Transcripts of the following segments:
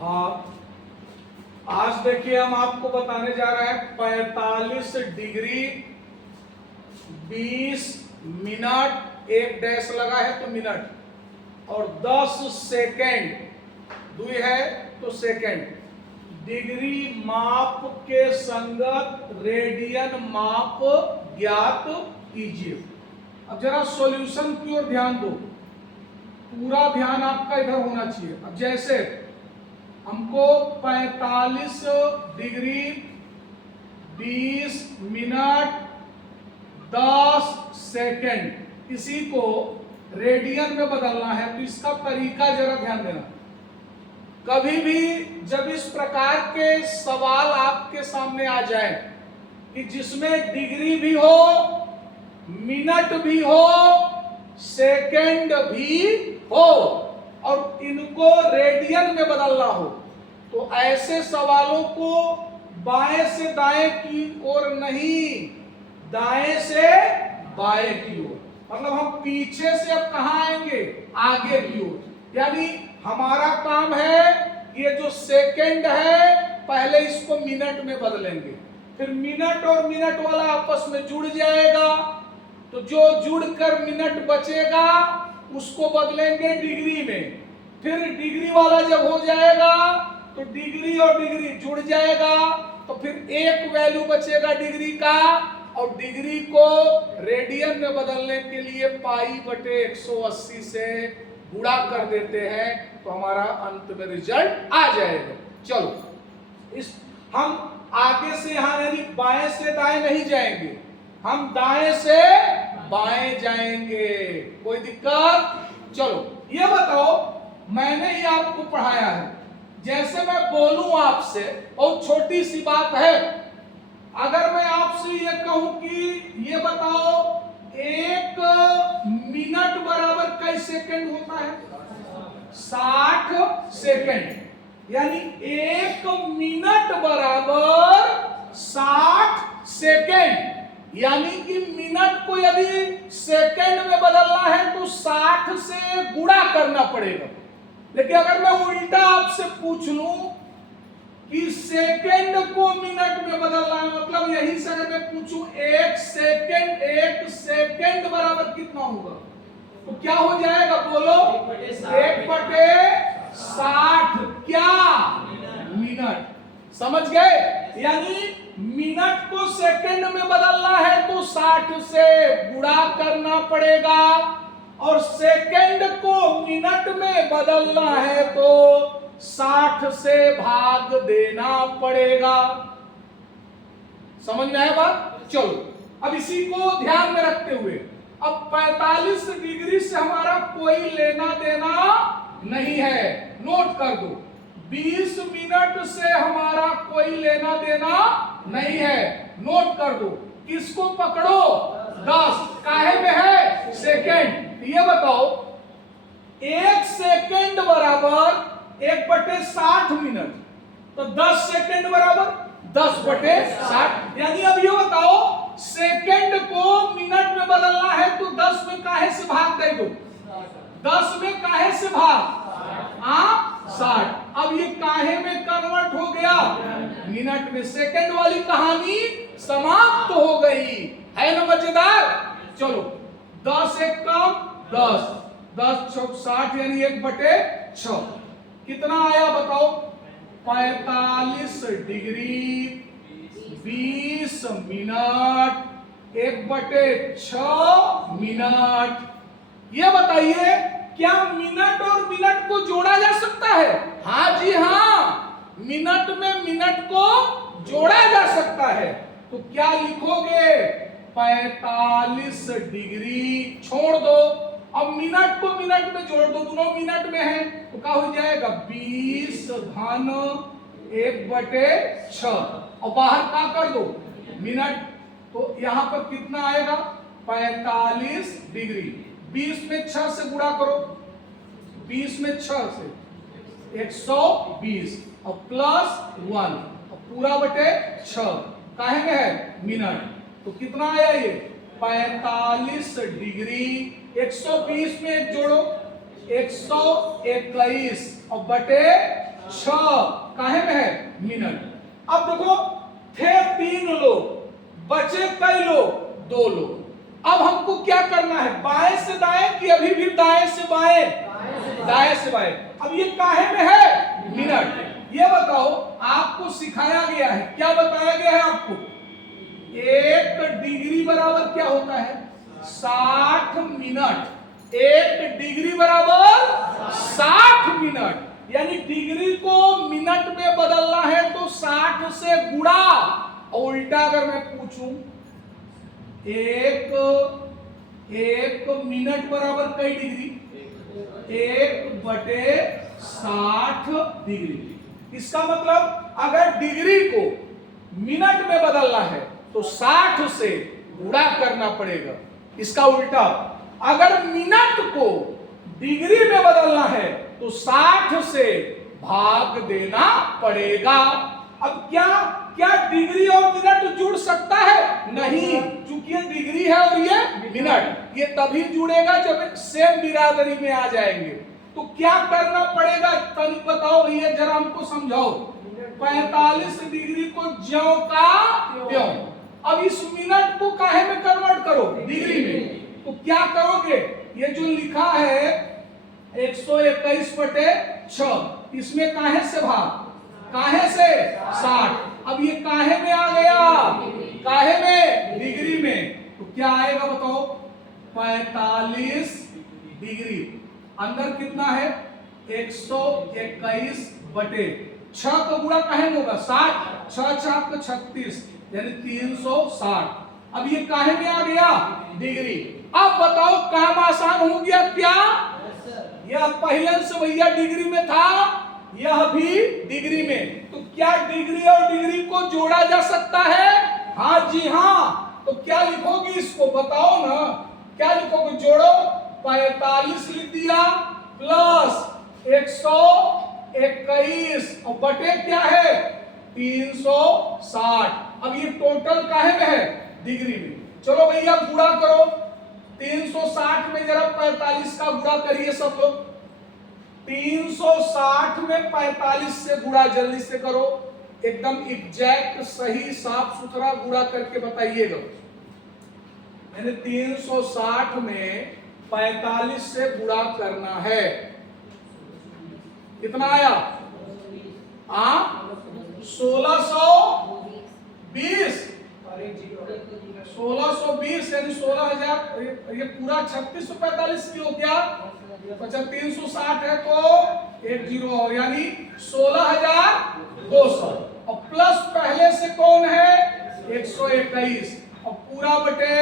हाँ, आज देखिए हम आपको बताने जा रहे हैं 45 डिग्री 20 मिनट, एक डैश लगा है तो मिनट, और 10 सेकेंड, दुई है तो सेकेंड, डिग्री माप के संगत रेडियन माप ज्ञात कीजिए। अब जरा सॉल्यूशन की ओर ध्यान दो, पूरा ध्यान आपका इधर होना चाहिए। अब जैसे हमको 45 डिग्री 20 मिनट 10 सेकेंड इसी को रेडियन में बदलना है, तो इसका तरीका जरा ध्यान देना। कभी भी जब इस प्रकार के सवाल आपके सामने आ जाए कि जिसमें डिग्री भी हो, मिनट भी हो, सेकेंड भी हो और इनको रेडियन में बदलना हो, तो ऐसे सवालों को बाएं से दाएं की ओर नहीं, दाएं से बाएं की ओर, मतलब हम पीछे से अब कहां आएंगे, आगे की ओर। यानी हमारा काम है ये जो सेकेंड है पहले इसको मिनट में बदलेंगे, फिर मिनट और मिनट वाला आपस में जुड़ जाएगा, तो जो जुड़कर मिनट बचेगा उसको बदलेंगे डिग्री में, फिर डिग्री वाला जब हो जाएगा तो डिग्री और डिग्री जुड़ जाएगा, तो फिर एक वैल्यू बचेगा डिग्री का, और डिग्री को रेडियन में बदलने के लिए पाई बटे 180 से गुणा कर देते हैं, तो हमारा अंत में रिजल्ट आ जाएगा। चलो इस हम आगे से यहां यानी बाएं से दाएं नहीं जाएंगे, हम दाएं से बाएं जाएंगे, कोई दिक्कत? चलो ये बताओ, मैंने ही आपको पढ़ाया है, जैसे मैं बोलूं आपसे, बहुत छोटी सी बात है, अगर मैं आपसे ये कहूं कि ये बताओ 1 मिनट बराबर कई सेकंड होता है? 60 सेकंड, यानी 1 मिनट बराबर 60 सेकंड, यानी कि मिनट को यदि सेकंड में बदलना है तो 60 से गुणा करना पड़ेगा। लेकिन अगर मैं उल्टा आपसे पूछ लूं कि सेकंड को मिनट में बदलना है, मतलब यही से अगर मैं पूछूं 1 सेकंड बराबर कितना होगा, तो क्या हो जाएगा, बोलो? 1/60 क्या? मिनट। समझ गए? यानी मिनट को सेकंड में बदलना है तो 60 से गुणा करना पड़ेगा, और सेकंड को मिनट में बदलना है तो 60 से भाग देना पड़ेगा। समझ में आया बात? चलो अब इसी को ध्यान में रखते हुए, अब 45 डिग्री से हमारा कोई लेना देना नहीं है, नोट कर दो। 20 मिनट से हमारा कोई लेना देना नहीं है, नोट कर दो। किसको पकड़ो? 10, काहे में है? सेकेंड। ये बताओ 1 सेकेंड बराबर 1/60 मिनट, तो 10 सेकेंड बराबर 10/60, यानी अब ये बताओ सेकेंड को मिनट में बदलना है तो 10 में काहे से भाग दे दो, 10 में काहे से भाग, 60। अब ये काहे में कन्वर्ट हो गया, मिनट में। सेकंड वाली कहानी समाप्त हो गई, है ना मजेदार? चलो 10 एक कम 10, 10 चौक 60, यानी 1/6 कितना आया बताओ? 45 डिग्री 20 मिनट 1/6 मिनट। ये बताइए क्या मिनट और मिनट को जोड़ा जा सकता है? हाँ जी हाँ, मिनट में मिनट को जोड़ा जा सकता है। तो क्या लिखोगे? 45 डिग्री छोड़ दो, अब मिनट को मिनट में जोड़ दो, दोनों मिनट में है, तो क्या हो जाएगा? 20 धन 1/6, और बाहर क्या कर दो? मिनट। तो यहां पर कितना आएगा? 45 डिग्री। 20 में 6 से गुणा करो, 20 में 6 से 120, और प्लस 1, और पूरा बटे 6, काहे में है? मिनट। तो कितना आया ये? 45 डिग्री। 120 में एक जोड़ो, 121, और बटे 6 काहे में है मिनट। अब देखो थे 3 लोग, बचे कई लोग, 2 लोग। अब हमको क्या करना है, बाएं से दाएं कि अभी भी दाएं से बाएं? दाएं से बाएं। अब ये काहे में है मिनट, ये बताओ। आपको सिखाया गया है, क्या बताया गया है आपको, 1 डिग्री बराबर क्या होता है 60 मिनट। 1 डिग्री बराबर 60 मिनट, यानी डिग्री को मिनट में बदलना है तो 60 से गुणा। और उल्टा अगर मैं पूछूं, एक मिनट बराबर कई डिग्री, 1/60 डिग्री। इसका मतलब अगर डिग्री को मिनट में बदलना है तो 60 से गुणा करना पड़ेगा। इसका उल्टा, अगर मिनट को डिग्री में बदलना है तो 60 से भाग देना पड़ेगा। अब क्या क्या डिग्री और मिनट जुड़ सकता है? नहीं, क्योंकि ये डिग्री है और ये मिनट। ये तभी जुड़ेगा जब सेम बिरादरी में आ जाएंगे। तो क्या करना पड़ेगा तनिक बताओ भैया, जरा हमको समझाओ। 45 डिग्री को ज्यों का त्यों। अब इस मिनट को काहे में कन्वर्ट करो, डिग्री में। तो क्या करोगे, ये जो लिखा है 121/6, इसमें काहे से भाग, काहे से 60। अब ये काहे में आ गया, काहे में, डिग्री में। तो क्या आएगा बताओ, 45 डिग्री अंदर कितना है 121/6 का गुणा काहे में होगा 60, 6 × 36 यानी 360। अब ये काहे में आ गया, डिग्री। अब बताओ काम आसान हो गया क्या? यह पहले से भैया डिग्री में था, यह भी डिग्री में। तो क्या डिग्री और डिग्री को जोड़ा जा सकता है? हाँ जी हाँ। तो क्या लिखोगे इसको बताओ ना, क्या लिखोगे, जोड़ो। 45 लिख दिया प्लस 121 और बटे क्या है 360। अब ये टोटल काहे में है, डिग्री में। चलो भैया गुणा करो, 360 में जरा 45 का गुणा करिए सब लोग। 360 में 45 से गुणा जल्दी से करो, एकदम एग्जैक्ट सही साफ सुथरा गुणा करके बताइएगा। मैंने 360 में 45 से गुणा करना है, कितना आया? 1620 यानी 16,000। ये पूरा 3645 की हो गया, 360 है तो 1 0 और यानी 16,200। और प्लस पहले से कौन है 121 और पूरा बटे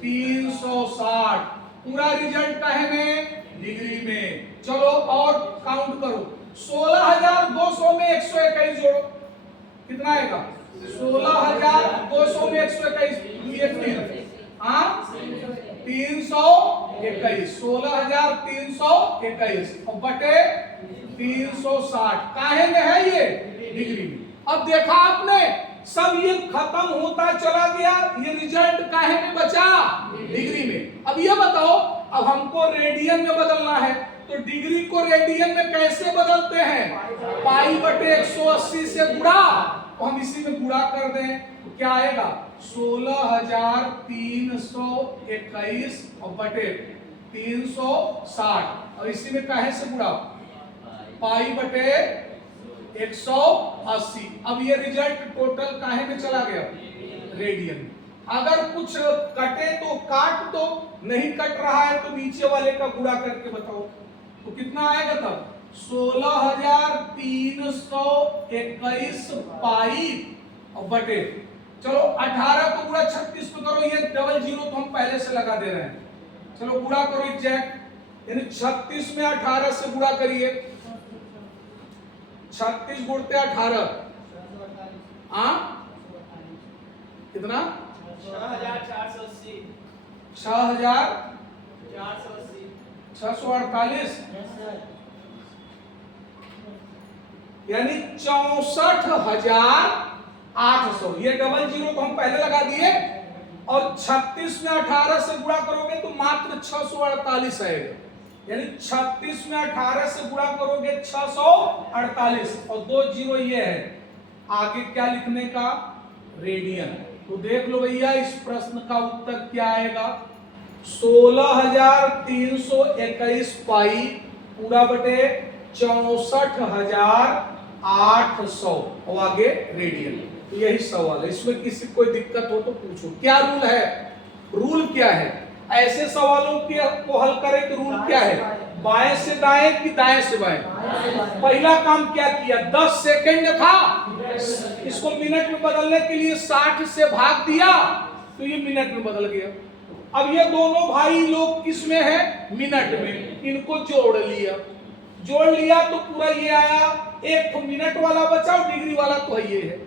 360। पूरा रिजल्ट काहे में, डिग्री में। चलो और काउंट करो, 16,200 में 121 जोड़ो, कितना आएगा 16,200 में 121 321, 16,321 और बटे 360 काहे में है ये, डिग्री में। अब देखा आपने, सब ये खत्म होता चला गया, ये रिजल्ट काहे में बचा, डिग्री में। अब ये बताओ, अब हमको रेडियन में बदलना है तो डिग्री को रेडियन में कैसे बदलते हैं, पाई/180 से गुणा। तो हम इसी में गुणा कर दें तो क्या आएगा 16,321 और बटे 360 और इसी में काहे से गुणा, पाई/180। अब ये रिजल्ट टोटल काहे में चला गया, रेडियन। अगर कुछ कटे तो काट दो, नहीं कट रहा है तो नीचे वाले का गुणा करके बताओ तो कितना आएगा तब 16,321 पाई और बटे, चलो 18 को गुणा 36 को करो, ये डबल जीरो तो हम पहले से लगा दे रहे हैं। चलो गुणा करो एग्जैक्ट, यानी 36 में 18 से गुणा करिए, 36 गुणते 18 कितना 6,648 यानी 64,800। ये डबल जीरो तो हम पहले लगा दिए और 36 में 18 से गुणा करोगे तो मात्र 648 आएगा। यानी 36 में 18 से गुणा करोगे 648 और 2 जीरो ये है। आगे क्या लिखने का? रेडियन। तो देख लो भैया इस प्रश्न का उत्तर क्या आएगा? 16,321 पाई पूरा बटे 64,800 और आगे रेडियन। तो यही सवाल है। इसमें किसी कोई दिक्कत हो तो पूछो। क्या रूल है? रूल क्या है ऐसे सवालों के को हल करें कि रूल क्या है? बाएं से दाएं कि दाएं से बाएं? पहला काम क्या किया? 10 सेकंड था, इसको मिनट में बदलने के लिए 60 से भाग दिया तो ये मिनट में बदल गया। अब ये दोनों भाई लोग किस में है? मिनट में। इनको जोड़ लिया तो पूरा ये आया। एक मिनट वाला बचा और डिग्री वाला तो ये है।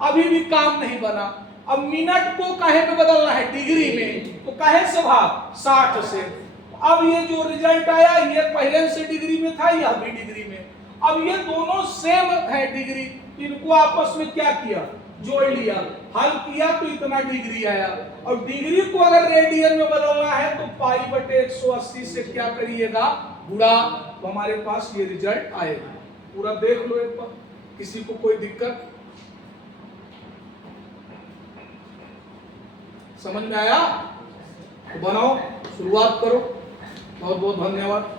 अभी भी काम नहीं बना। अब मिनट को काहे में बदलना है? डिग्री में। तो काहे से भाग? 60 से। अब ये जो रिजल्ट आया ये पहले से डिग्री में था, यह भी डिग्री में। अब ये दोनों सेम है डिग्री, इनको आपस में क्या किया? जोड़ लिया। हल किया तो इतना डिग्री आया। और डिग्री को अगर रेडियन में बदलना है तो पाई बटे 180 से क्या करिएगा? गुणा। तो हमारे पास ये रिजल्ट आएगा। पूरा देख लो एक बार। किसी को कोई दिक्कत? समझ में आया? तो बनाओ, शुरुआत करो। बहुत बहुत धन्यवाद।